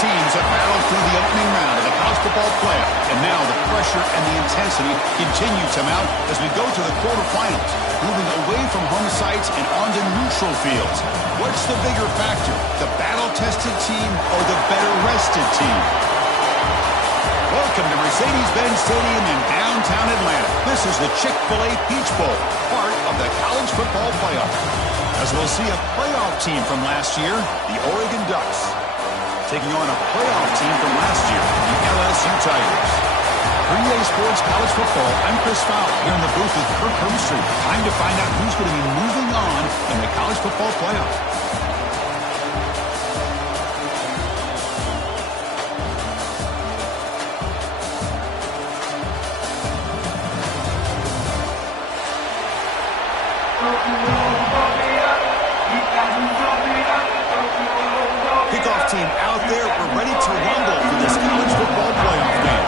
teams have battled through the opening round of the college football playoff, and now the pressure and the intensity continue to mount as we go to the quarterfinals, moving away from home sites and onto neutral fields. What's the bigger factor, the battle-tested team or the better-rested team? Welcome to Mercedes-Benz Stadium in downtown Atlanta. This is the Chick-fil-A Peach Bowl, part of the college football playoff. As we'll see a playoff team from last year, the Oregon Ducks, taking on a playoff team from last year, the LSU Tigers. For EA Sports College Football, I'm Chris Fowler here in the booth with Kirk Herbstreit. Time to find out who's going to be moving on in the college football playoff. Kickoff team out there. We're ready to rumble for this college football playoff game.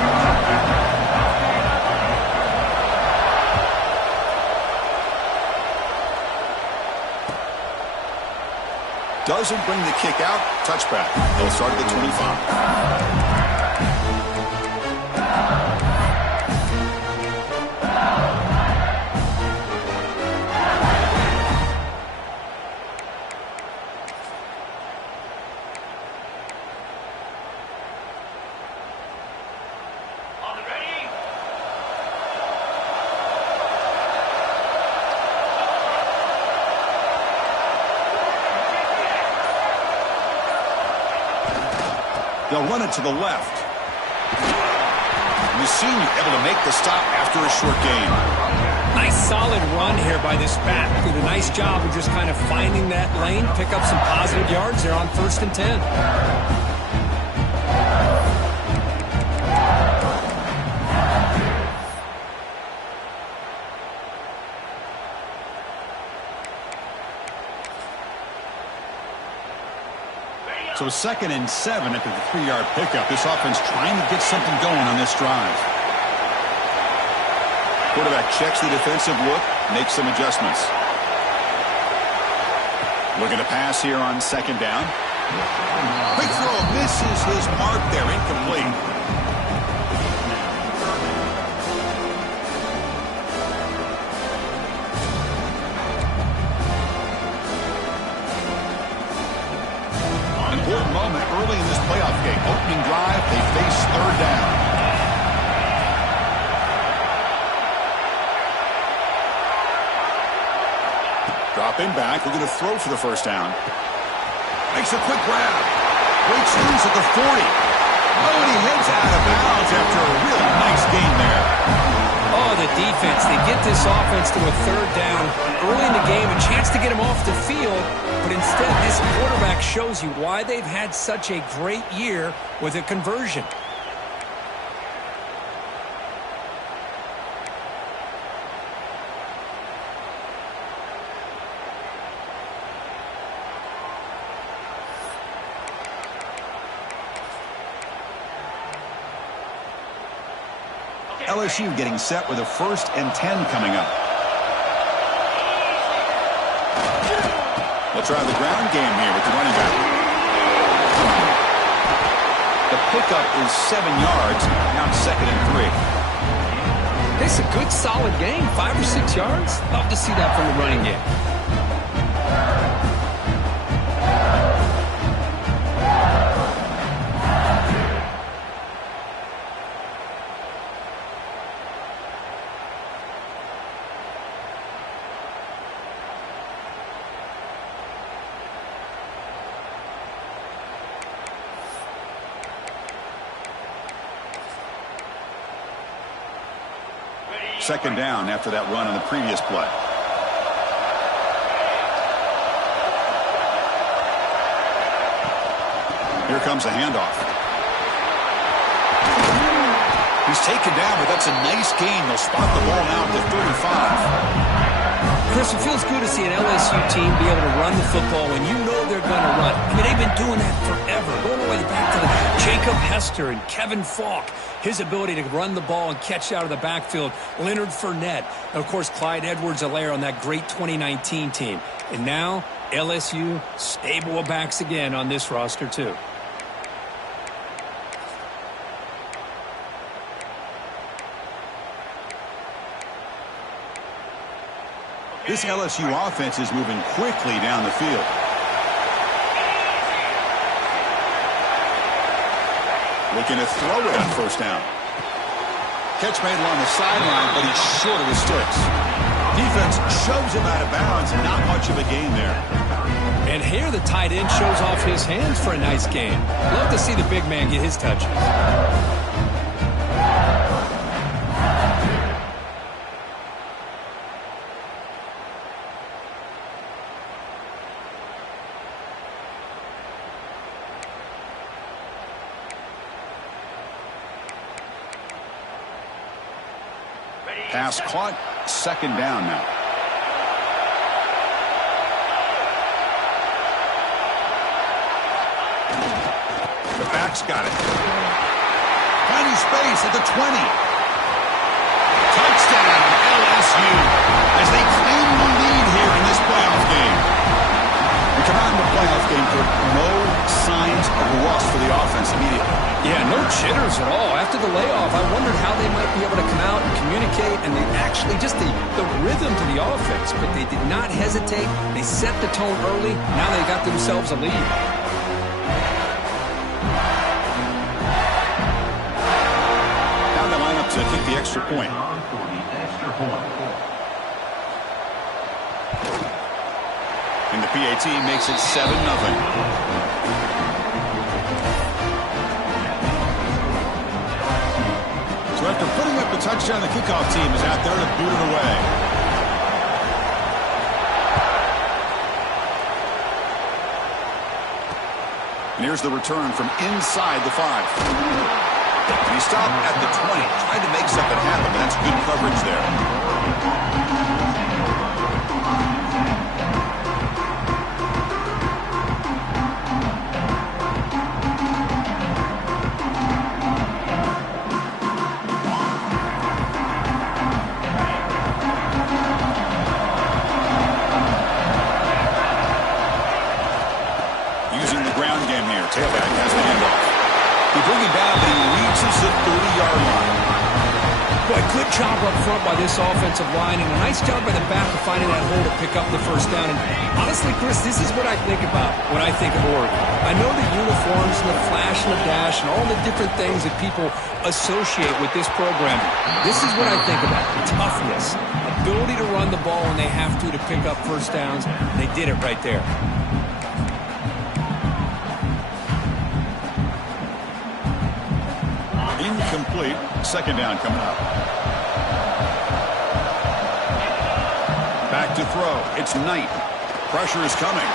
Doesn't bring the kick out. Touchback. They'll start at the 25. They'll run it to the left. Senior able to make the stop after a short gain. Nice solid run here by this back. Did a nice job of just kind of finding that lane, pick up some positive yards there on 1st and 10. So 2nd and 7 after the 3-yard pickup. This offense trying to get something going on this drive. Quarterback checks the defensive look, makes some adjustments. Looking to pass here on 2nd down. Quick throw misses his mark there, incomplete. Important moment early in this playoff game. Opening drive, they face 3rd down. Dropping back, looking to throw for the 1st down. Makes a quick grab. Breaks loose at the 40. Oh, and he heads out of bounds after a real nice gain there. Oh, the defense. They get this offense to a 3rd down early in the game, a chance to get him off the field. But instead, this quarterback shows you why they've had such a great year with a conversion. LSU getting set with a 1st and 10 coming up. They'll try the ground game here with the running back. The pickup is 7 yards. Now 2nd and 3. It's a good, solid game. 5 or 6 yards. Love to see that from the running game. Second down after that run on the previous play. Here comes a handoff. He's taken down, but that's a nice gain. They'll spot the ball now at the 35. Chris, it feels good to see an LSU team be able to run the football when you know they're going to run. I mean, they've been doing that forever. Going all the way back to Jacob Hester and Kevin Falk. His ability to run the ball and catch out of the backfield. Leonard Fournette. And, of course, Clyde Edwards-Helaire on that great 2019 team. And now, LSU, stable of backs again on this roster, too. This LSU offense is moving quickly down the field. Looking to throw it on first down. Catch made along the sideline, but he's short of the sticks. Defense shoves him out of bounds, and not much of a gain there. And here the tight end shows off his hands for a nice gain. Love to see the big man get his touches. Pass caught, second down now. The back's got it. Finding space at the 20. Touchdown, LSU, as they claim the lead here in this playoff game. We come out in the playoff game for no signs of loss for the offense immediately. Yeah, no jitters at all. After the layoff, I wondered how they might be able to come out and communicate, and they actually just the rhythm to the offense, but they did not hesitate. They set the tone early. Now they got themselves a lead. Now they line up to kick the extra point. And the PAT makes it 7-0. So after putting up the touchdown, the kickoff team is out there to boot it away. And here's the return from inside the 5. And he stopped at the 20, tried to make something happen, but that's good coverage there. Tailback has the handoff. He bring him down, but he reaches the 30-yard line. Boy, good job up front by this offensive line, and a nice job by the back of finding that hole to pick up the first down. And honestly, Chris, this is what I think about when I think of Oregon. I know the uniforms and the flash and the dash and all the different things that people associate with this program. This is what I think about. Toughness, ability to run the ball when they have to pick up first downs. They did it right there. Incomplete. Second down coming up. Back to throw. It's Knight. Pressure is coming.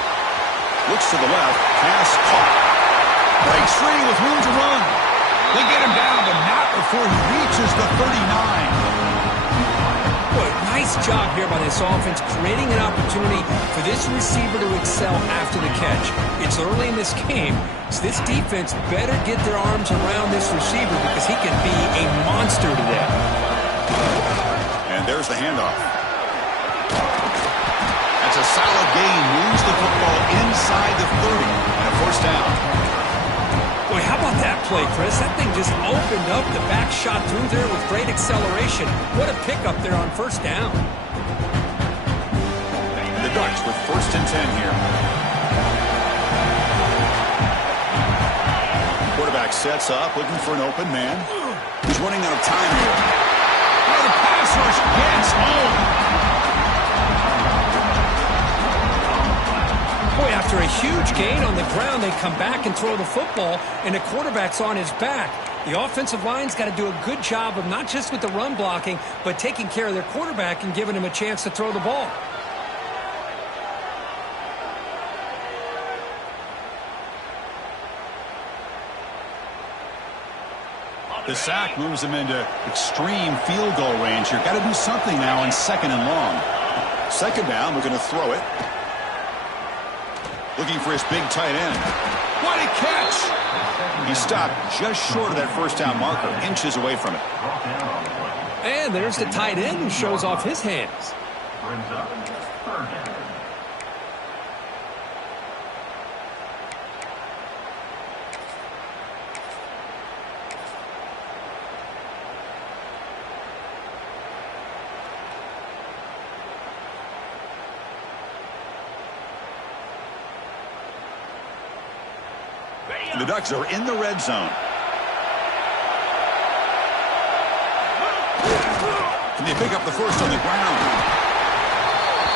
Looks to the left. Pass caught. Breaks free with room to run. They get him down, but not before he reaches the 39. Boy, nice job here by this offense, creating an opportunity for this receiver to excel after the catch. It's early in this game, so this defense better get their arms around this receiver because he can be a monster today. And there's the handoff. That's a solid gain. Moves the football inside the 30 and a first down. Boy, how about that play, Chris? That thing just opened up. The back shot through there with great acceleration. What a pickup there on first down. The Ducks with 1st and 10 here. Quarterback sets up, looking for an open man. He's running out of time here. Oh, the pass rush gets home. Boy, after a huge gain on the ground, they come back and throw the football, and the quarterback's on his back. The offensive line's got to do a good job of not just with the run blocking, but taking care of their quarterback and giving him a chance to throw the ball. The sack moves him into extreme field goal range here. Got to do something now on 2nd and long. Second down, we're going to throw it. Looking for his big tight end. What a catch! He stopped just short of that first down marker, inches away from it. And there's the tight end who shows off his hands. And the Ducks are in the red zone. And they pick up the first on the ground.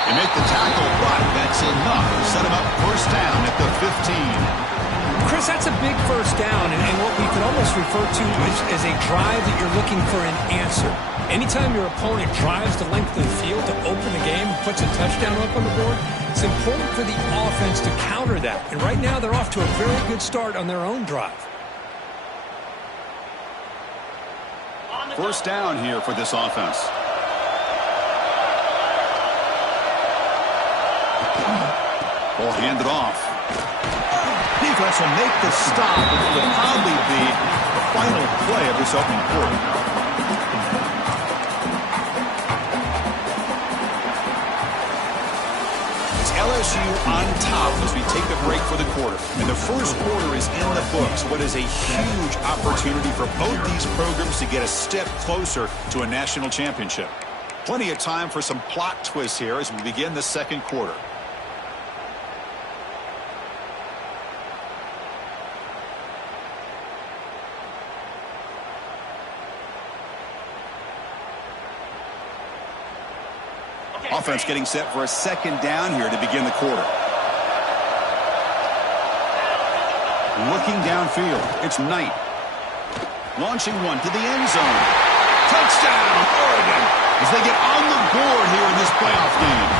They make the tackle, but that's enough to set him up first down at the 15. Chris, that's a big first down, and what we could almost refer to as a drive that you're looking for an answer. Anytime your opponent drives the length of the field to open the game and puts a touchdown up on the board, it's important for the offense to counter that. And right now, they're off to a very good start on their own drive. First down here for this offense. Ball handed off. Defense will make the stop, and it will probably be the final play of this opening quarter. LSU on top as we take a break for the quarter. And the first quarter is in the books. What is a huge opportunity for both these programs to get a step closer to a national championship. Plenty of time for some plot twists here as we begin the second quarter. Offense getting set for a second down here to begin the quarter. Looking downfield, it's Knight. Launching one to the end zone. Touchdown, Oregon, as they get on the board here in this playoff game.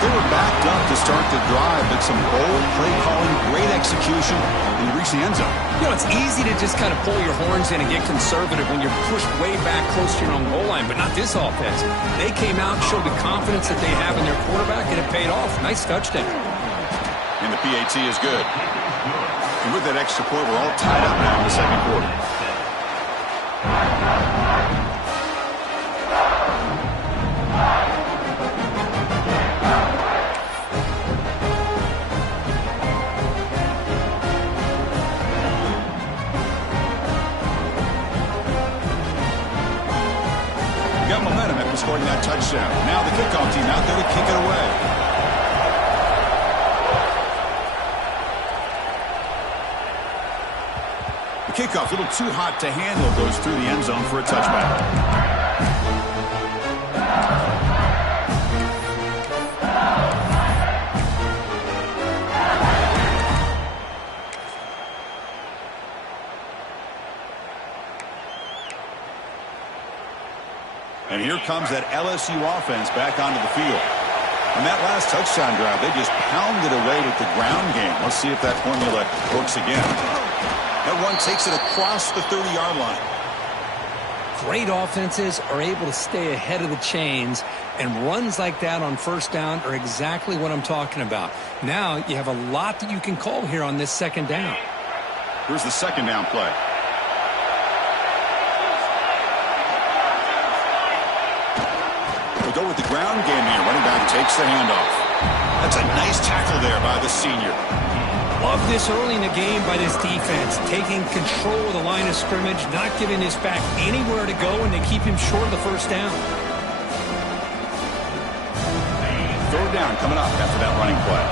They were backed up to start the drive, but some bold play calling, great execution, and you reach the end zone. You know, it's easy to just kind of pull your horns in and get conservative when you're pushed way back close to your own goal line, but not this offense. They came out and showed the confidence that they have in their quarterback, and it paid off. Nice touchdown. And the PAT is good. And with that extra point, we're all tied up now in the second quarter. Got momentum after scoring that touchdown. Now the kickoff team out there to kick it away. The kickoff, a little too hot to handle, goes through the end zone for a touchback. And here comes that LSU offense back onto the field. On that last touchdown drive, they just pounded away with the ground game. Let's see if that formula works again. That one takes it across the 30-yard line. Great offenses are able to stay ahead of the chains, and runs like that on first down are exactly what I'm talking about. Now you have a lot that you can call here on this second down. Here's the second down play. Go with the ground game here. Running back takes the handoff. That's a nice tackle there by the senior. Love this early in the game by this defense. Taking control of the line of scrimmage, not giving this back anywhere to go, and they keep him short of the first down. Third down coming up after that running play.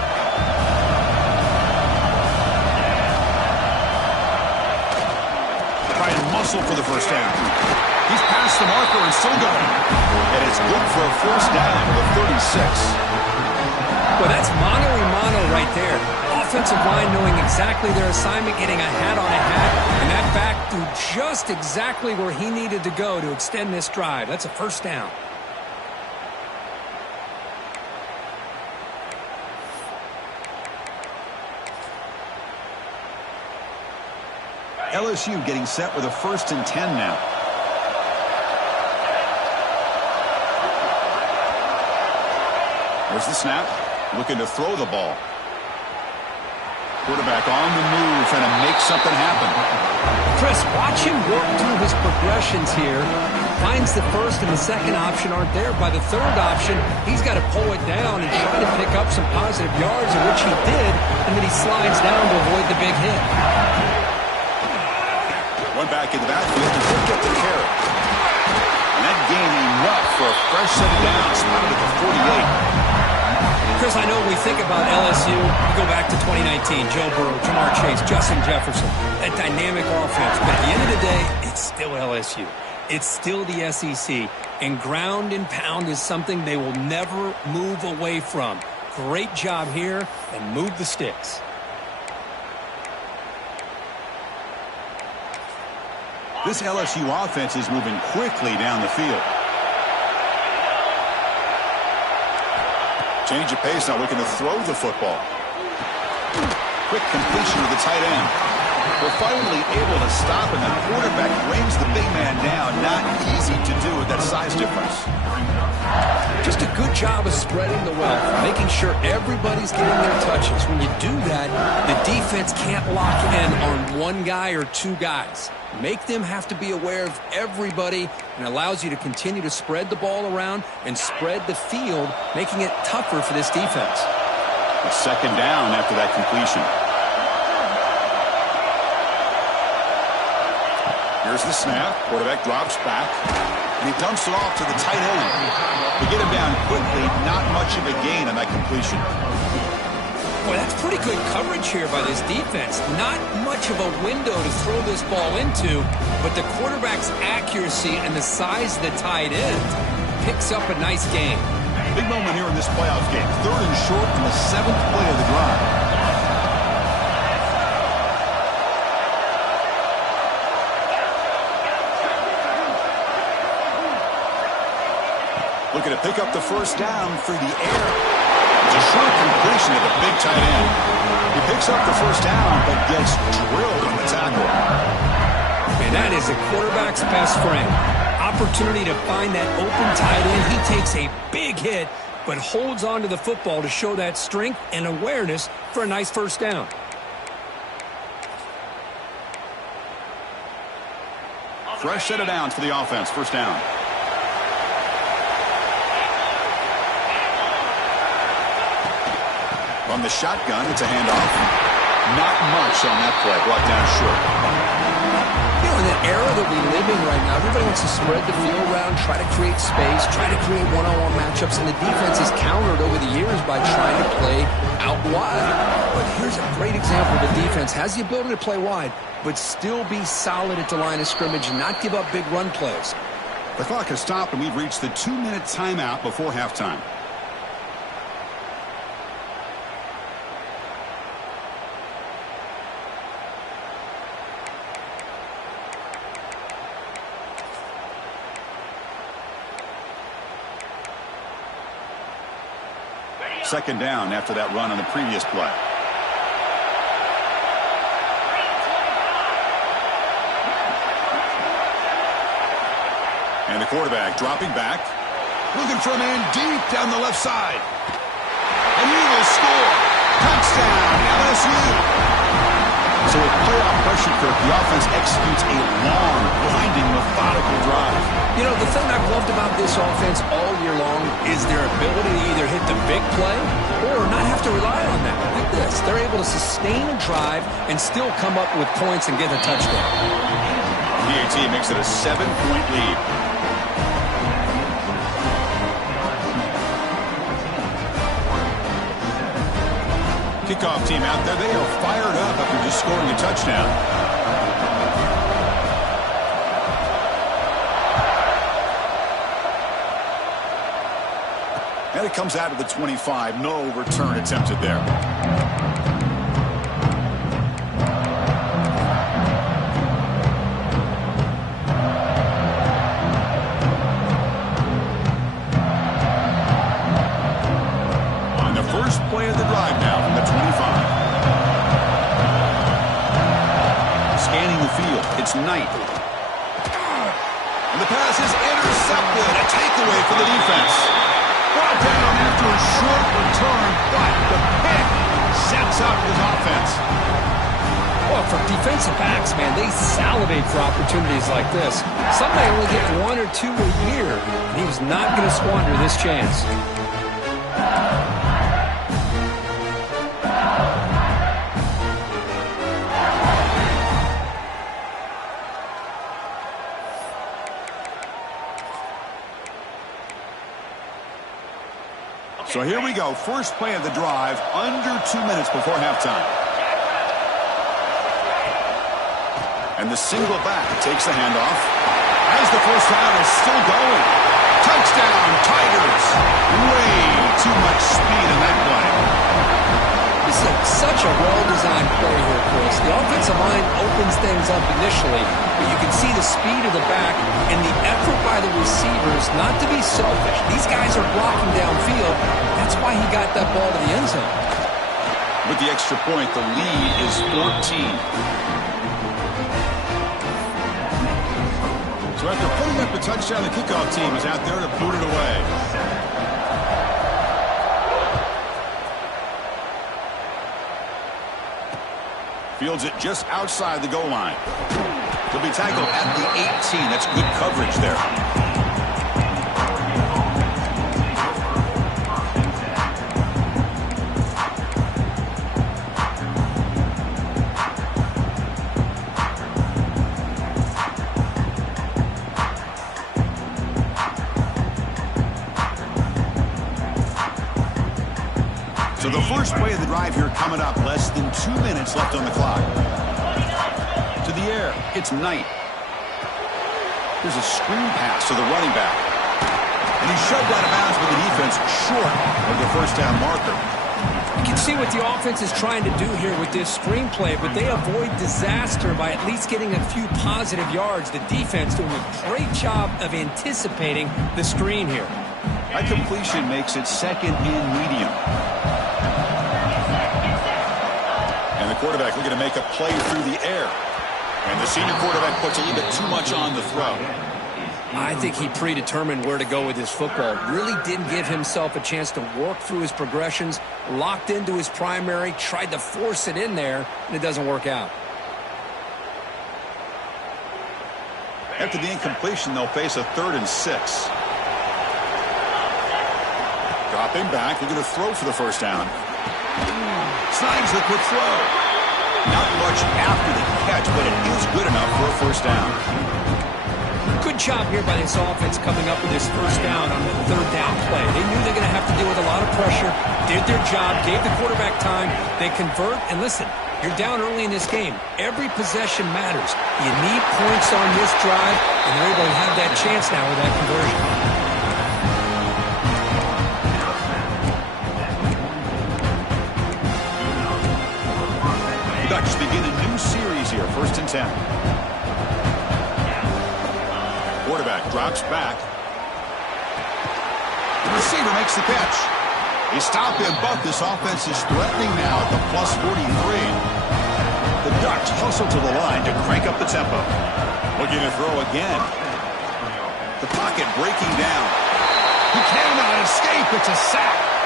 Try and muscle for the first down. He's past the marker and still going. And it's good for a first down to the 36. Well, that's mano-a-mano right there. Offensive line knowing exactly their assignment, getting a hat on a hat, and that back threw just exactly where he needed to go to extend this drive. That's a first down. LSU getting set with a 1st and 10 now. There's the snap. Looking to throw the ball. Quarterback on the move, trying to make something happen. Chris, watch him work through his progressions here. Finds the first and the second option aren't there. By the third option, he's got to pull it down and try to pick up some positive yards, of which he did, and then he slides down to avoid the big hit. One back in the backfield to pick up the carry. And that gained enough for a fresh set of downs, spotted at the 48. Chris, I know when we think about LSU, we go back to 2019, Joe Burrow, Jamar Chase, Justin Jefferson, that dynamic offense. But at the end of the day, it's still LSU. It's still the SEC. And ground and pound is something they will never move away from. Great job here, and move the sticks. This LSU offense is moving quickly down the field. Change of pace, now looking to throw the football. Quick completion to the tight end. We're finally able to stop, and the quarterback brings the big man down. Not easy to do with that size difference. Just a good job of spreading the wealth, making sure everybody's getting their touches. When you do that, the defense can't lock in on one guy or two guys. Make them have to be aware of everybody, and allows you to continue to spread the ball around and spread the field, making it tougher for this defense. A second down after that completion. Here's the snap. Quarterback drops back, and he dumps it off to the tight end. To get him down quickly, not much of a gain on that completion. Boy, that's pretty good coverage here by this defense. Not much of a window to throw this ball into, but the quarterback's accuracy and the size of the tight end picks up a nice gain. Big moment here in this playoff game. 3rd and short in the 7th play of the drive. Looking to pick up the first down through the air. It's a short completion to the big tight end. He picks up the first down, but gets drilled on the tackle. And that is a quarterback's best friend. Opportunity to find that open tight end. He takes a big hit, but holds on to the football to show that strength and awareness for a nice first down. Fresh set of downs for the offense. First down. From the shotgun, it's a handoff. Not much on that play. Brought down short. You know, in the era that we live in right now, everybody wants to spread the field around, try to create space, try to create one-on-one matchups, and the defense is countered over the years by trying to play out wide. But here's a great example. The defense has the ability to play wide, but still be solid at the line of scrimmage and not give up big run plays. The clock has stopped, and we've reached the 2-minute timeout before halftime. Second down after that run on the previous play. And the quarterback dropping back. Looking for a man deep down the left side. And he will score. Touchdown, LSU. So with playoff pressure, Kirk, the offense executes a long, blinding, methodical drive. You know, the thing I've loved about this offense all year long is their ability to either hit the big play or not have to rely on that. Like this. They're able to sustain a drive and still come up with points and get a touchdown. PAT makes it a 7-point lead. Kickoff team out there. They are fired up after just scoring a touchdown. And it comes out of the 25. No return attempted there. On the first play of the drive now from the 25. Scanning the field. It's Knight. And the pass is intercepted. A takeaway for the defense. Brought down after a short return, but the pick sets up his offense. Well, for defensive backs, man, they salivate for opportunities like this. Some may only get 1 or 2 a year, and he was not going to squander this chance. So here we go. First play of the drive, under 2 minutes before halftime. And the single back takes the handoff. As the first down is still going. Touchdown, Tigers. Way too much speed in that play. This is such a well-designed play here, Chris. The offensive line opens things up initially, but you can see the speed of the back and the effort by the receivers not to be selfish. These guys are blocking downfield. That's why he got that ball to the end zone. With the extra point, the lead is 14. So after putting up a touchdown, the kickoff team is out there to boot it away. Fields it just outside the goal line. He'll be tackled at the 18. That's good coverage there. So the first play of the drive here coming up. Less than 2 minutes left on the clock. To the air, it's Knight. There's a screen pass to the running back. And he's shoved out of bounds with the defense short of the first down marker. You can see what the offense is trying to do here with this screenplay, but they avoid disaster by at least getting a few positive yards. The defense doing a great job of anticipating the screen here. That completion makes it second and medium. And the quarterback looking to make a play through the air. And the senior quarterback puts a little bit too much on the throw. I think he predetermined where to go with his football. Really didn't give himself a chance to work through his progressions. Locked into his primary, tried to force it in there, and it doesn't work out. After the incompletion, they'll face a 3rd and 6. Dropping back, looking to throw for the first down. Snags the quick throw. Not much after the catch, but it is good enough for a first down. Good job here by this offense coming up with this first down on the 3rd down play. They knew they're going to have to deal with a lot of pressure, did their job, gave the quarterback time. They convert, and listen, you're down early in this game. Every possession matters. You need points on this drive, and they're able to have that chance now with that conversion. Ducks begin a new series here, 1st and 10. Quarterback drops back. The receiver makes the catch. He stopped him, but this offense is threatening now at the plus 43. The Ducks hustle to the line to crank up the tempo. Looking to throw again. The pocket breaking down. He cannot escape. It's a sack.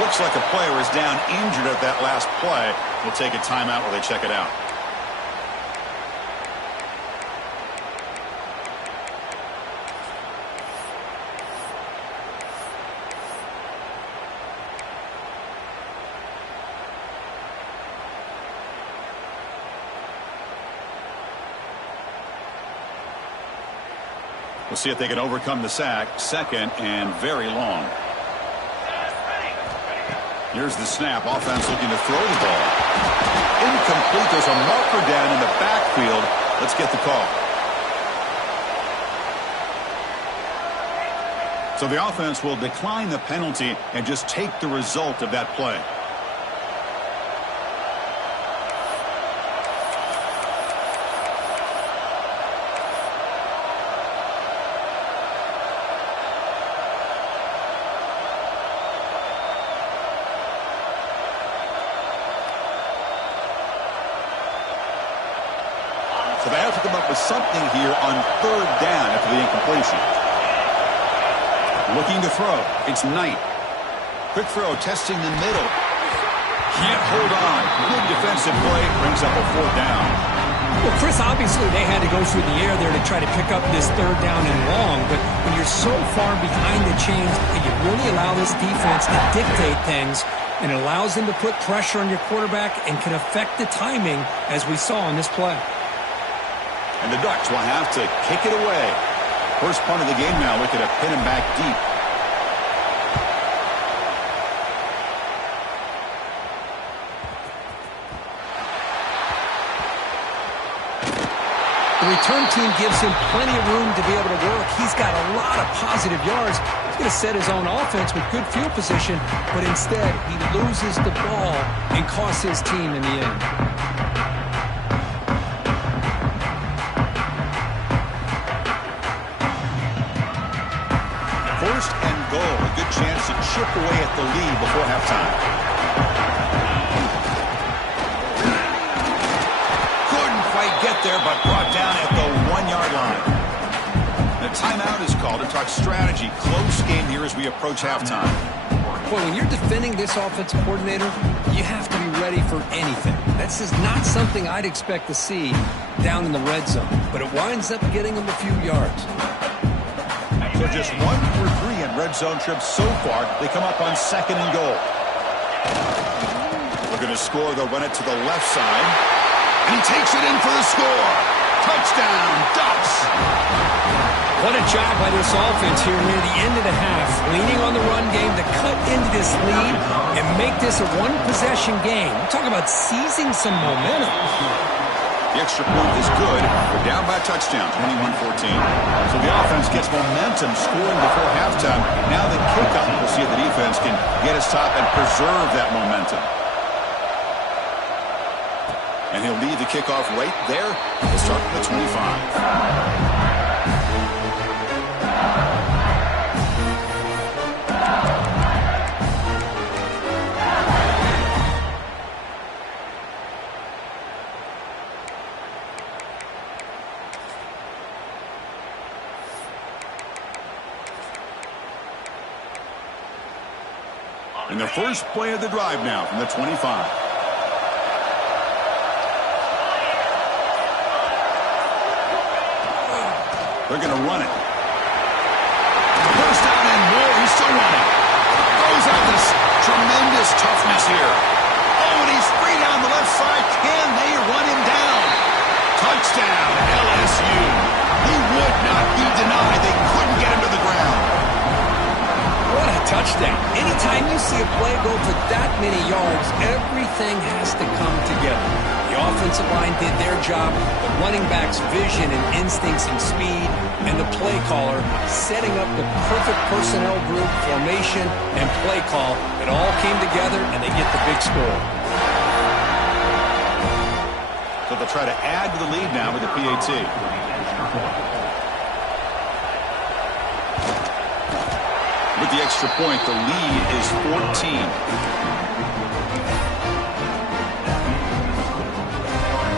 Looks like a player is down injured at that last play. We'll take a timeout while they check it out. We'll see if they can overcome the sack. 2nd and very long. Here's the snap. Offense looking to throw the ball. Incomplete. There's a marker down in the backfield. Let's get the call. So the offense will decline the penalty and just take the result of that play. So they have to come up with something here on 3rd down after the incompletion. Looking to throw. It's Knight. Quick throw, testing the middle. Can't hold on. Good defensive play. Brings up a 4th down. Well, Chris, obviously they had to go through the air there to try to pick up this 3rd down and long, but when you're so far behind the chains, you really allow this defense to dictate things, and it allows them to put pressure on your quarterback and can affect the timing, as we saw on this play. And the Ducks will have to kick it away. First punt of the game now, looking to pin him back deep. return team gives him plenty of room to be able to work. He's got a lot of positive yards. He's going to set his own offense with good field position, but instead he loses the ball and costs his team in the end. First and goal. A good chance to chip away at the lead before halftime. Couldn't quite get there, but brought down at the 1-yard line. The timeout is called to talk strategy. Close game here as we approach halftime. Boy, when you're defending this offensive coordinator, you have to be ready for anything. That's just not something I'd expect to see down in the red zone, but it winds up getting them a few yards. So just 1 for 3 in red zone trips so far. They come up on 2nd and goal. Looking to score. They'll run it to the left side. And he takes it in for the score. Touchdown, Ducks. What a job by this offense here near the end of the half, leaning on the run game to cut into this lead and make this a one-possession game. Talk about seizing some momentum. The extra point is good. We're down by a touchdown, 21-14. So the offense gets momentum scoring before halftime. Now the kickoff. We'll see if the defense can get a stop and preserve that momentum. And he'll lead the kickoff right there. We'll start at the 25. And the first play of the drive now from the 25. They're going to run it. First down and more. He's still running. Throws out this tremendous toughness here. Oh, and he's free down the left side. Can they run him down? Touchdown, LSU. He would not be denied. They couldn't get him to the ground. What a touchdown. Anytime you see a play go for that many yards, everything has to come together. The offensive line did their job, the running back's vision and instincts and speed, and the play caller setting up the perfect personnel group, formation, and play call. It all came together, and they get the big score. So they'll try to add to the lead now with the PAT. With the extra point, the lead is 14.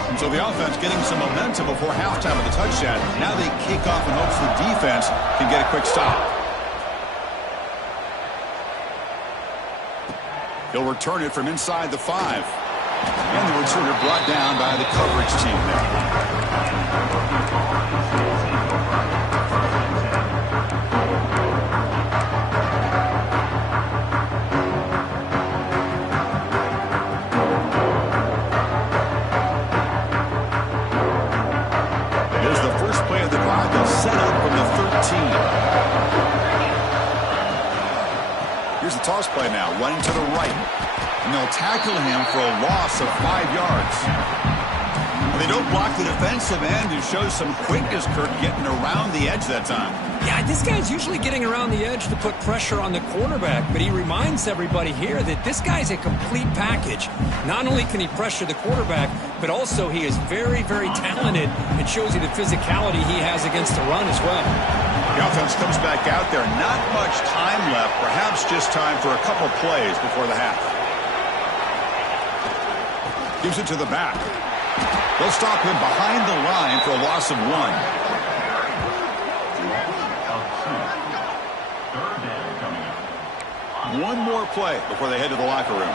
And so the offense getting some momentum before halftime with the touchdown. Now they kick off in hopes the defense can get a quick stop. He'll return it from inside the 5. And the returner brought down by the coverage team set up from the 13. Here's the toss play now, running to the right. And they'll tackle him for a loss of 5 yards. And they don't block the defensive end, who shows some quickness, Kurt, getting around the edge that time. Yeah, this guy's usually getting around the edge to put pressure on the quarterback, but he reminds everybody here that this guy's a complete package. Not only can he pressure the quarterback, but also he is very, very talented and shows you the physicality he has against the run as well. The offense comes back out there. Not much time left, perhaps just time for a couple plays before the half. Gives it to the back. They'll stop him behind the line for a loss of 1. One more play before they head to the locker room.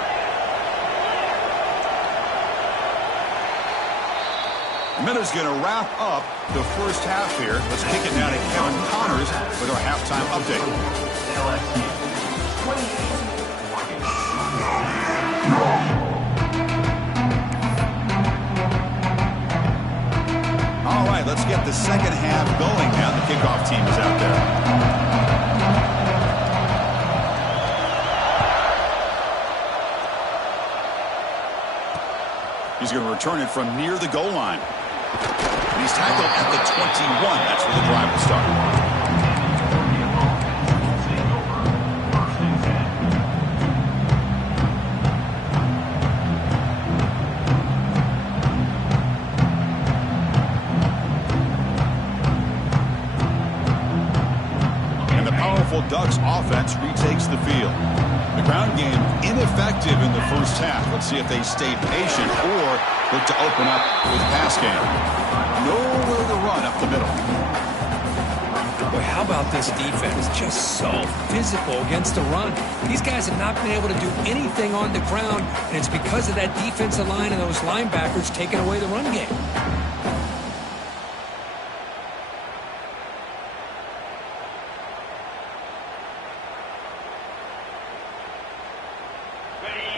Minuta's going to wrap up the first half here. Let's kick it now to Kevin Connors with our halftime update. All right, let's get the second half going now. The kickoff team is out there. He's going to return it from near the goal line. And he's tackled at the 21. That's where the drive will start. Ducks offense retakes the field. The ground game ineffective in the first half. Let's see if they stay patient or look to open up with pass game. Nowhere to run up the middle. Boy, how about this defense? Just so physical against the run. These guys have not been able to do anything on the ground, and it's because of that defensive line and those linebackers taking away the run game.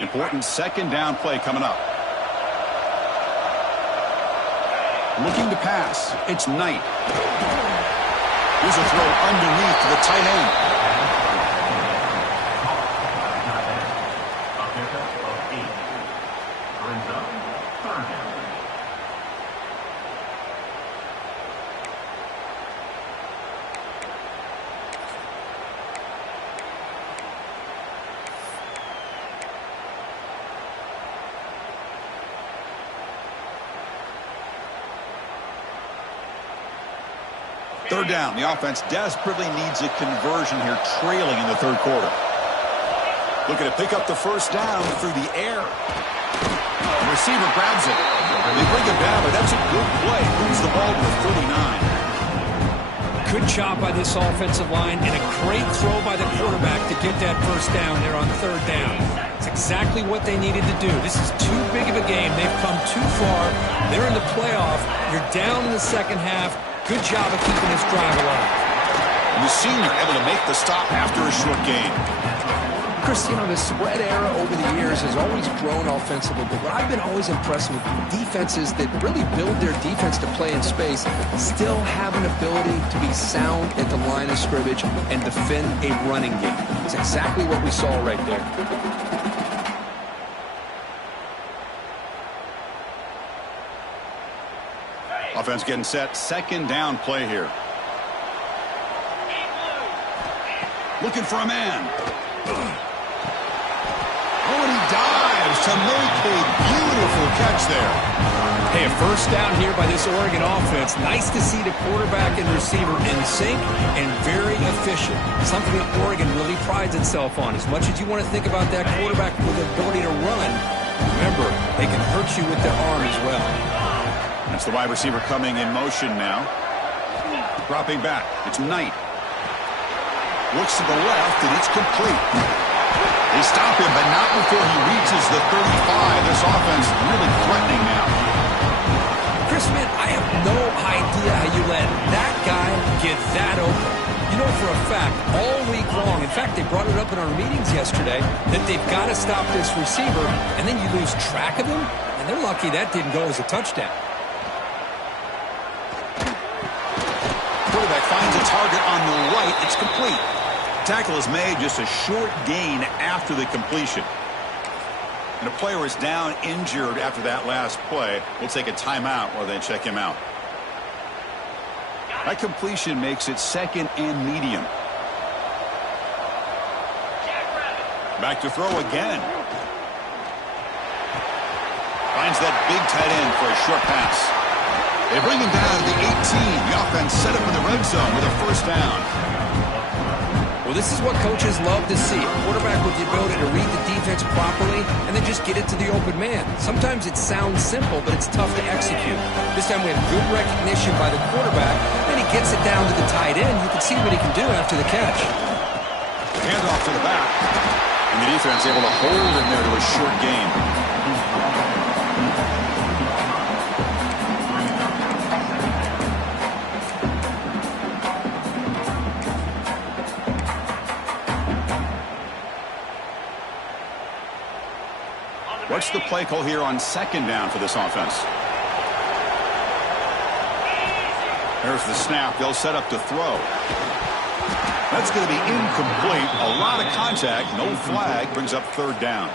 Important second down play coming up. Looking to pass. It's Knight. Here's a throw underneath to the tight end. Third down. The offense desperately needs a conversion here, trailing in the third quarter. Looking to pick up the first down through the air. The receiver grabs it. They bring it down, but that's a good play. Moves the ball to the 39. Good job by this offensive line and a great throw by the quarterback to get that first down there on third down. It's exactly what they needed to do. This is too big of a game. They've come too far. They're in the playoff. You're down in the second half. Good job of keeping this drive alive. And the senior able to make the stop after a short gain. Chris, you know, the spread era over the years has always grown offensively, but what I've been always impressed with defenses that really build their defense to play in space still have an ability to be sound at the line of scrimmage and defend a running game. It's exactly what we saw right there. Offense getting set. Second down play here. Looking for a man. Oh, and he dives to make a beautiful catch there. Hey, a first down here by this Oregon offense. Nice to see the quarterback and receiver in sync and very efficient. Something that Oregon really prides itself on. As much as you want to think about that quarterback with the ability to run, remember, they can hurt you with their arm as well. That's the wide receiver coming in motion now. Dropping back. It's Knight. Looks to the left, and it's complete. They stop him, but not before he reaches the 35. This offense really threatening now. Chris, man, I have no idea how you let that guy get that open. You know for a fact, all week long, in fact, they brought it up in our meetings yesterday, that they've got to stop this receiver, and then you lose track of him, and they're lucky that didn't go as a touchdown. Quarterback finds a target on the right. It's complete. Tackle is made, just a short gain after the completion. And the player is down injured after that last play. We'll take a timeout while they check him out. That completion makes it second and medium. Back to throw again. Finds that big tight end for a short pass. They bring him down to the 18. The offense set up in the red zone with a first down. Well, this is what coaches love to see. A quarterback with the ability to read the defense properly and then just get it to the open man. Sometimes it sounds simple, but it's tough to execute. This time we have good recognition by the quarterback. Then he gets it down to the tight end. You can see what he can do after the catch. Handoff to the back. And the defense able to hold him there to a short gain. What's the play call here on second down for this offense? There's the snap. They'll set up to throw. That's going to be incomplete. A lot of contact. No flag. Brings up third down.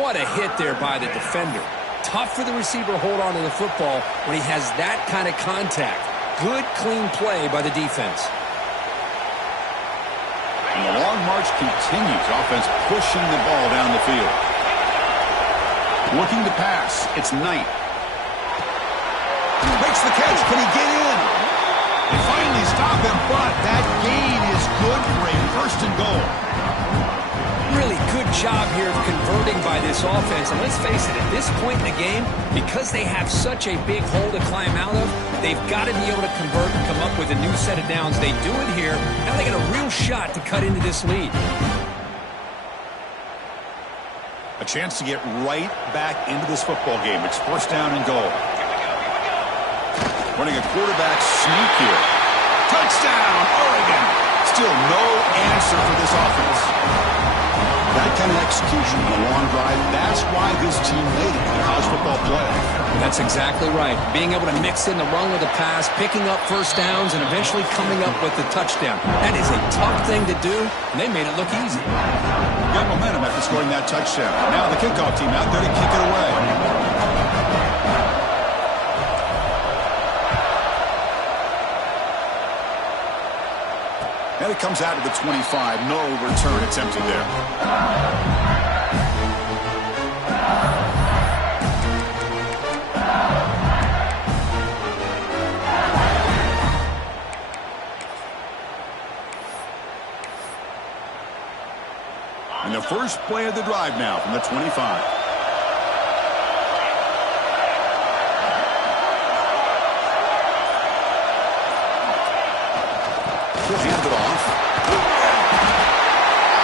What a hit there by the defender. Tough for the receiver to hold on to the football when he has that kind of contact. Good, clean play by the defense. And the long march continues. Offense pushing the ball down the field. Looking to pass. It's Knight. Makes the catch. Can he get in? They finally stop him, but that gain is good for a first and goal. Really good job here of converting by this offense. And let's face it, at this point in the game, because they have such a big hole to climb out of, they've got to be able to convert and come up with a new set of downs. They do it here. Now they got a real shot to cut into this lead. A chance to get right back into this football game. It's first down and goal. Running a quarterback sneak here. Touchdown, Oregon. Still no answer for this offense. That kind of execution on a long drive, that's why this team made it in the college football playoff. That's exactly right. Being able to mix in the run with the pass, picking up first downs, and eventually coming up with the touchdown. That is a tough thing to do, and they made it look easy. Got momentum after scoring that touchdown. Now the kickoff team out there to kick it away. And it comes out of the 25. No return attempted there. And the first play of the drive now from the 25. He'll hand it off.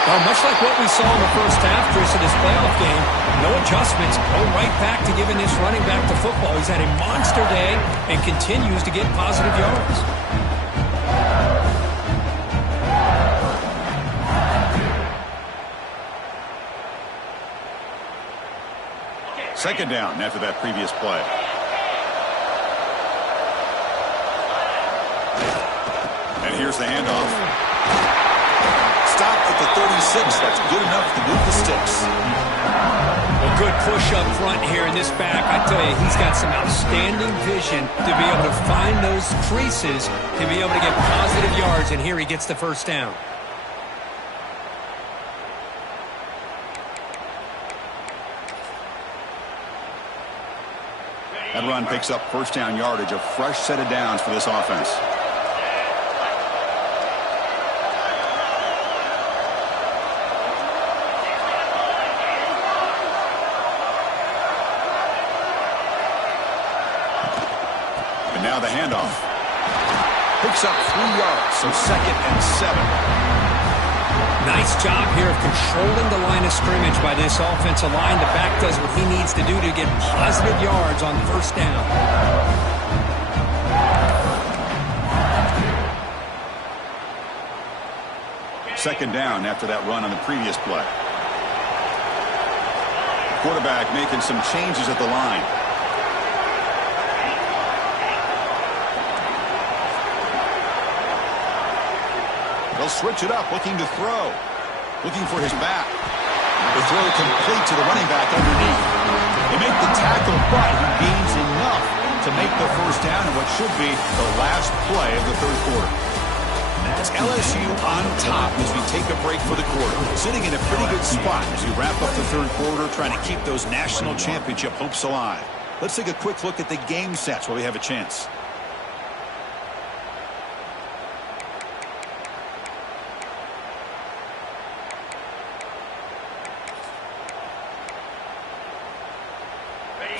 Well, much like what we saw in the first half, Chris, of this playoff game, no adjustments. Go right back to giving this running back the football. He's had a monster day and continues to get positive yards. Second down after that previous play. And here's the handoff. Stop at the 36. That's good enough to move the sticks. A good push up front here in this back. I tell you, he's got some outstanding vision to be able to find those creases, to be able to get positive yards, and here he gets the first down. That run picks up first down yardage, a fresh set of downs for this offense. And now the handoff. Picks up 3 yards, so 2nd and 7. Nice job here of controlling the line of scrimmage by this offensive line. The back does what he needs to do to get positive yards on first down. Second down after that run on the previous play. Quarterback making some changes at the line. They'll switch it up, looking to throw. Looking for his back. The throw complete to the running back underneath. They make the tackle, but he gains enough to make the first down in what should be the last play of the third quarter. It's LSU on top as we take a break for the quarter. Sitting in a pretty good spot as we wrap up the third quarter, trying to keep those national championship hopes alive. Let's take a quick look at the game sets while we have a chance.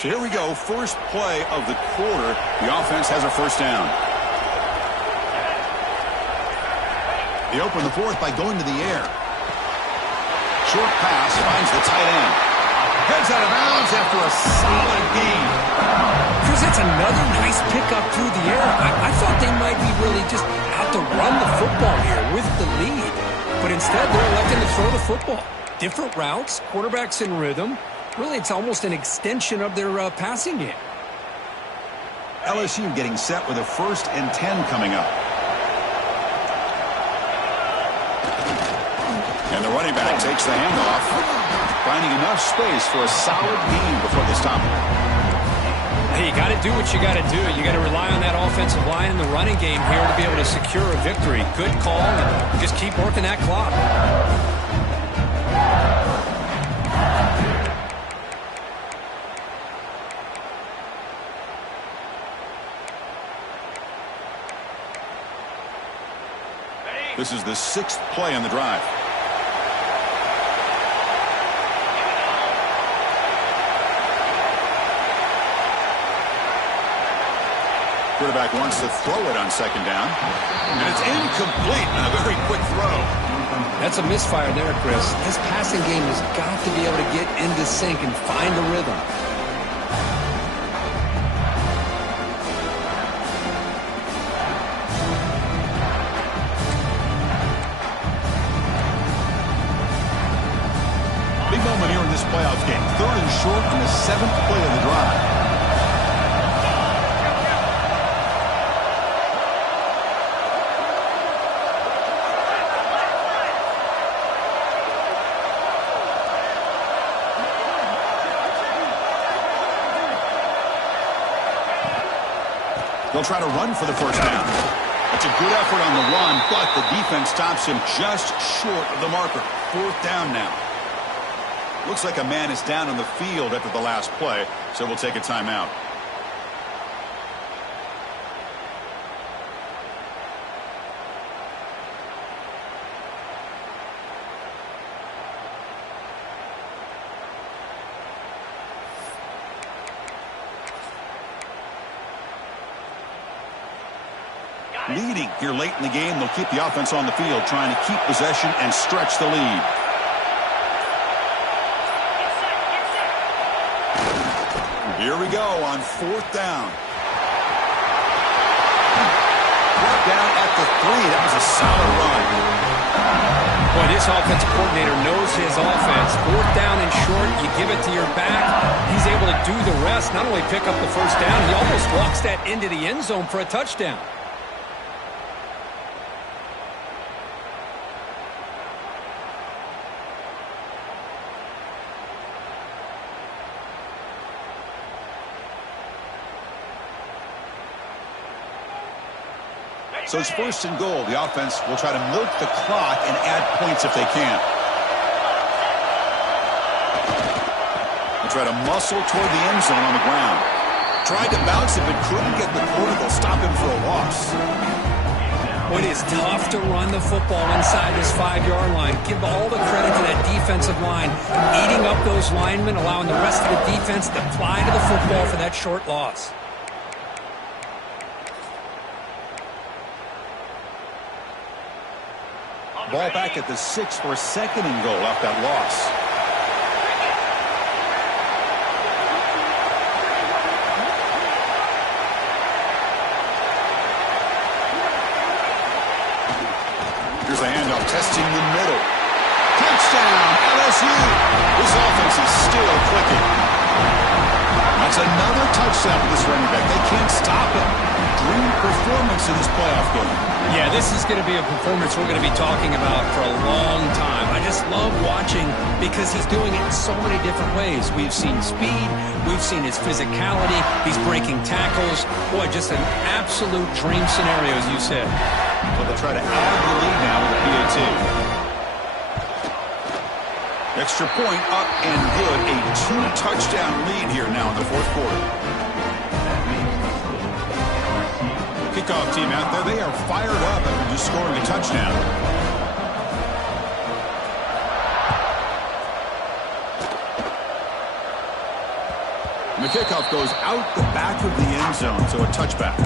So here we go, first play of the quarter. The offense has a first down. They open the fourth by going to the air. Short pass finds the tight end. Heads out of bounds after a solid gain. Chris, that's another nice pickup through the air. I thought they might be really just out to run the football here with the lead. But instead, they're electing to throw the football. Different routes, quarterbacks in rhythm. Really, it's almost an extension of their passing game. LSU getting set with a 1st and 10 coming up. And the running back takes the handoff, finding enough space for a solid gain before they stop him. Hey, you got to do what you got to do. You got to rely on that offensive line in the running game here to be able to secure a victory. Good call, and just keep working that clock. This is the 6th play on the drive. Quarterback wants to throw it on 2nd down. And it's incomplete on a very quick throw. That's a misfire there, Chris. This passing game has got to be able to get into sync and find a rhythm. Big moment here in this playoff game. 3rd and short on the 7th play of the drive. They'll try to run for the 1st down. It's a good effort on the run, but the defense stops him just short of the marker. 4th down now. Looks like a man is down on the field after the last play, so we'll take a timeout. Leading here late in the game, they'll keep the offense on the field, trying to keep possession and stretch the lead. Here we go on 4th down. Brought down at the 3. That was a solid run. Boy, this offensive coordinator knows his offense. 4th down and short, you give it to your back. He's able to do the rest, not only pick up the 1st down, he almost walks that into the end zone for a touchdown. So it's 1st and goal. The offense will try to milk the clock and add points if they can. They'll try to muscle toward the end zone on the ground. Tried to bounce it, but couldn't get the quarter. They'll stop him for a loss. Well, it is tough to run the football inside this 5-yard line. Give all the credit to that defensive line. Eating up those linemen, allowing the rest of the defense to fly to the football for that short loss. Ball back at the 6 for a 2nd and goal off that loss. Here's a handoff, testing the middle. Touchdown, LSU. This offense is still clicking. That's another touchdown for this running back. They can't stop him. Dream performance in this playoff game. Yeah, this is going to be a performance we're going to be talking about for a long time. I just love watching because he's doing it in so many different ways. We've seen speed. We've seen his physicality. He's breaking tackles. Boy, just an absolute dream scenario, as you said. But they'll try to add the lead now with a PAT. Extra point up and good. A 2-touchdown lead here now in the 4th quarter. Kickoff team out there, they are fired up after just scoring a touchdown. And the kickoff goes out the back of the end zone, so a touchback.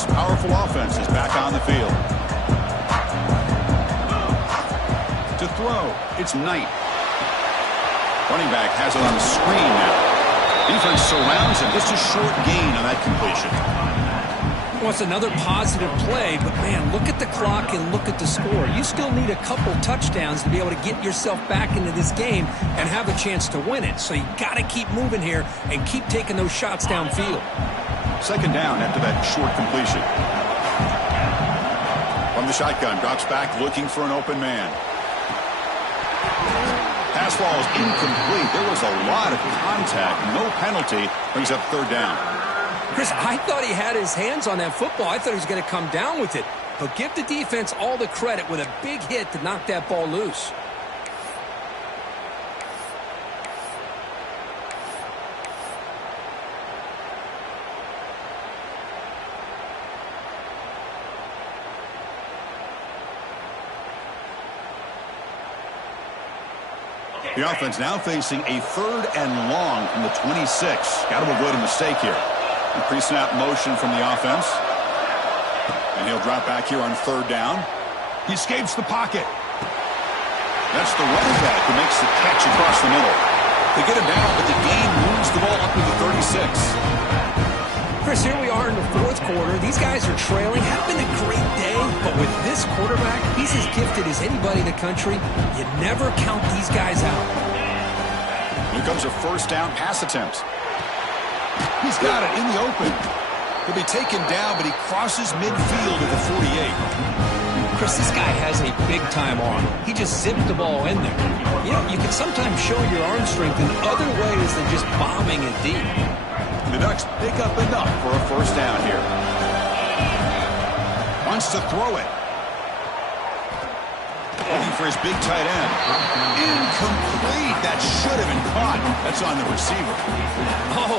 Powerful offense is back on the field. To throw, it's Knight. Running back has it on the screen now. Defense surrounds him. Just a short gain on that completion. Well, it's another positive play, but, man, look at the clock and look at the score. You still need a couple touchdowns to be able to get yourself back into this game and have a chance to win it. So you got to keep moving here and keep taking those shots downfield. Second down after that short completion. From the shotgun, drops back looking for an open man. Pass ball is incomplete. There was a lot of contact. No penalty. Brings up third down. Chris, I thought he had his hands on that football. I thought he was going to come down with it. But give the defense all the credit with a big hit to knock that ball loose. The offense now facing a third and long from the 26. Got to avoid a mistake here. A pre-snap motion from the offense. And he'll drop back here on third down. He escapes the pocket. That's the running back who makes the catch across the middle. They get him down, but the game moves the ball up to the 36. Chris, here we are in the fourth quarter. These guys are trailing. Had been a great day, but with this quarterback, he's as gifted as anybody in the country. You never count these guys out. Here comes a first down pass attempt. He's got it in the open. He'll be taken down, but he crosses midfield at the 48. Chris, this guy has a big-time arm. He just zipped the ball in there. You know, you can sometimes show your arm strength in other ways than just bombing it deep. The Ducks pick up enough for a first down here. Wants to throw it. Looking for his big tight end. Incomplete. That should have been caught. That's on the receiver. Oh,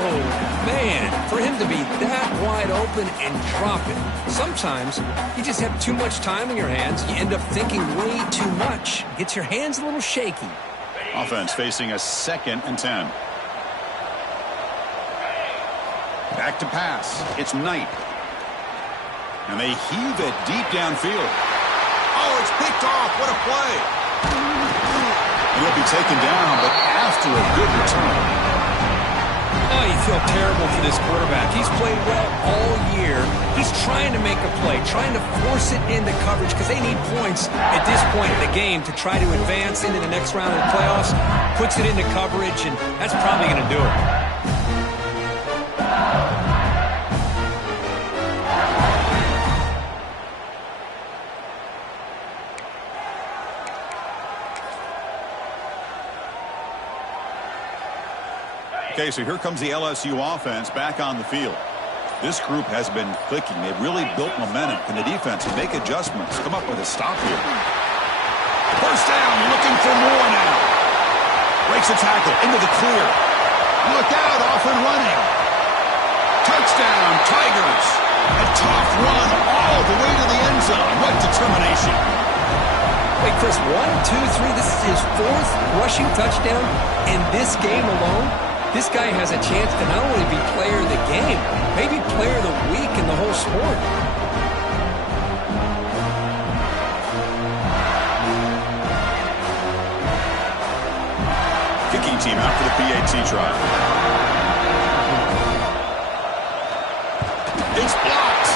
man. For him to be that wide open and drop it. Sometimes you just have too much time in your hands. You end up thinking way too much. Gets your hands a little shaky. Offense facing a 2nd and 10. Back to pass. It's Knight. And they heave it deep downfield. Oh, it's picked off. What a play. He'll be taken down, but after a good return. Oh, you feel terrible for this quarterback. He's played well all year. He's trying to make a play, trying to force it into coverage because they need points at this point in the game to try to advance into the next round of the playoffs. Puts it into coverage, and that's probably going to do it. Okay, so here comes the LSU offense back on the field. This group has been clicking. They've really built momentum. Can the defense make adjustments? Come up with a stop here. First down, looking for more now. Breaks a tackle into the clear. Look out, off and running. Touchdown, Tigers. A tough run all the way to the end zone. What determination. Wait, Chris, 1, 2, 3. This is his 4th rushing touchdown in this game alone. This guy has a chance to not only be player of the game, maybe player of the week in the whole sport. Kicking team out for the PAT try. It's blocked.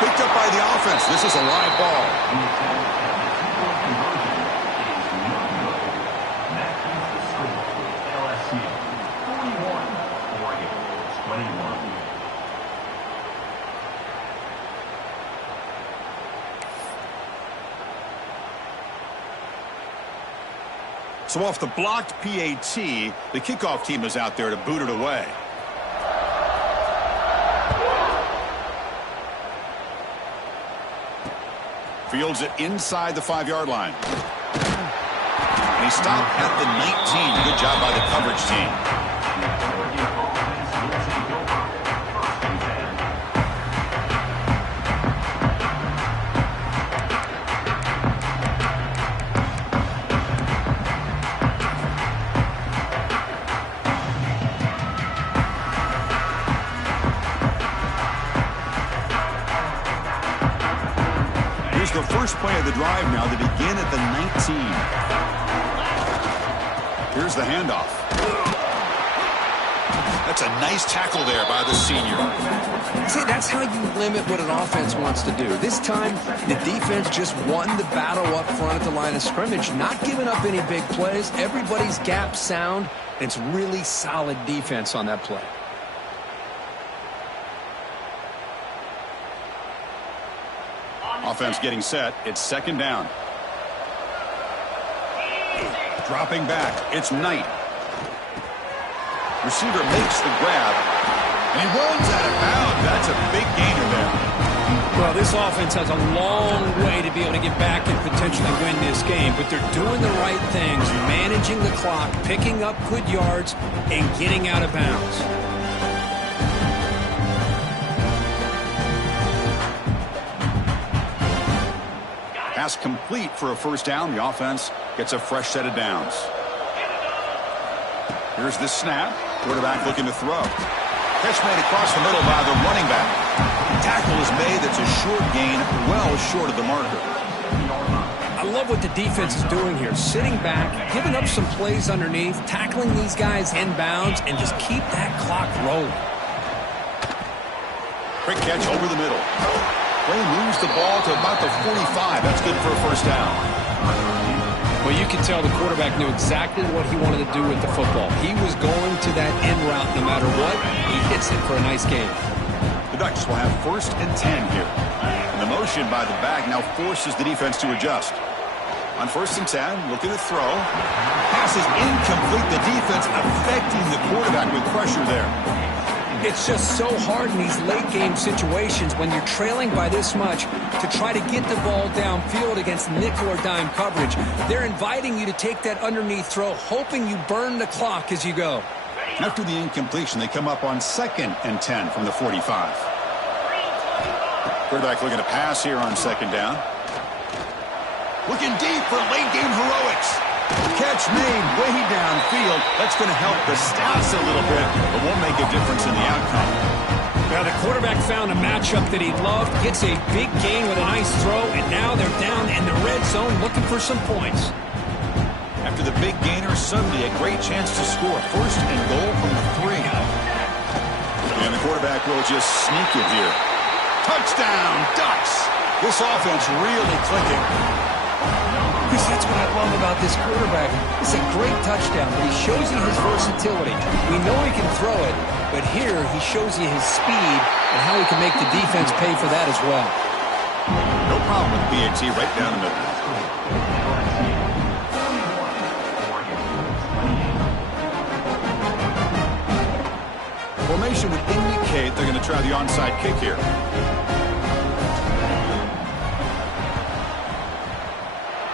Picked up by the offense. This is a live ball. So off the blocked PAT, the kickoff team is out there to boot it away. Fields it inside the 5-yard line. And he stopped at the 19. Good job by the coverage team. The first play of the drive now to begin at the 19. Here's the handoff. That's a nice tackle there by the senior. See, that's how you limit what an offense wants to do. This time, the defense just won the battle up front at the line of scrimmage, not giving up any big plays. Everybody's gap sound. It's really solid defense on that play. Offense getting set. It's second down. Dropping back. It's Knight. Receiver makes the grab. And he runs out of bounds. That's a big gainer there. Well, this offense has a long way to be able to get back and potentially win this game. But they're doing the right things, managing the clock, picking up good yards, and getting out of bounds. Pass complete for a first down. The offense gets a fresh set of downs. Here's the snap. Quarterback looking to throw. Catch made across the middle by the running back. Tackle is made. That's a short gain, well short of the marker. I love what the defense is doing here. Sitting back, giving up some plays underneath, tackling these guys inbounds, and just keep that clock rolling. Quick catch over the middle. Play moves the ball to about the 45. That's good for a first down. Well, you can tell the quarterback knew exactly what he wanted to do with the football. He was going to that end route no matter what. He hits it for a nice gain. The Ducks will have first and 10 here. And the motion by the back now forces the defense to adjust. On first and 10, looking to throw. Pass is incomplete. The defense affecting the quarterback with pressure there. It's just so hard in these late game situations when you're trailing by this much to try to get the ball downfield against nickel or dime coverage. They're inviting you to take that underneath throw, hoping you burn the clock as you go. After the incompletion, they come up on second and 10 from the 45. Quarterback looking to pass here on second down. Looking deep for late game heroics. Catch made way downfield. That's going to help the stats a little bit, but won't make a difference in the outcome. Now the quarterback found a matchup that he loved, gets a big gain with a nice throw, and now they're down in the red zone looking for some points. After the big gainer, suddenly a great chance to score. First and goal from the 3. And the quarterback will just sneak it here. Touchdown, Ducks! This offense really clicking. Chris, that's what I love about this quarterback. It's a great touchdown, but he shows you his versatility. We know he can throw it, but here he shows you his speed and how he can make the defense pay for that as well. No problem with BAT right down the middle. Formation would indicate they're going to try the onside kick here.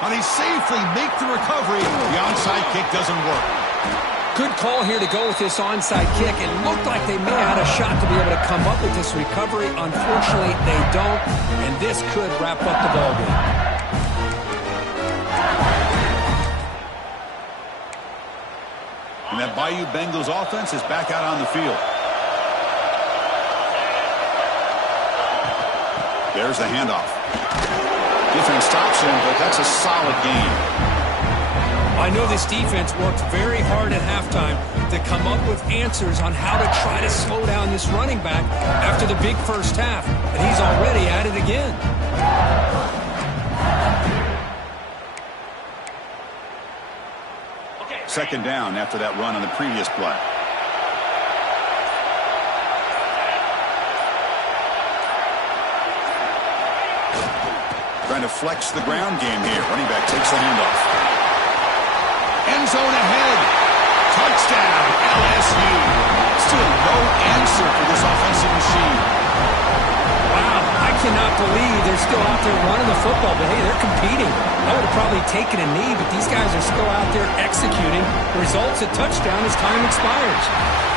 And they safely make the recovery. The onside kick doesn't work. Good call here to go with this onside kick. It looked like they may have had a shot to be able to come up with this recovery. Unfortunately, they don't, and this could wrap up the ballgame. And that Bayou Bengals offense is back out on the field. There's the handoff. Defense stops him, but that's a solid gain. I know this defense worked very hard at halftime to come up with answers on how to try to slow down this running back after the big first half, and he's already at it again. Second down after that run on the previous play. Trying to flex the ground game here. Running back takes the handoff. End zone ahead. Touchdown, LSU. Still no answer for this offensive machine. Wow, I cannot believe they're still out there running the football, but hey, they're competing. I would have probably taken a knee, but these guys are still out there executing. Results a touchdown as time expires.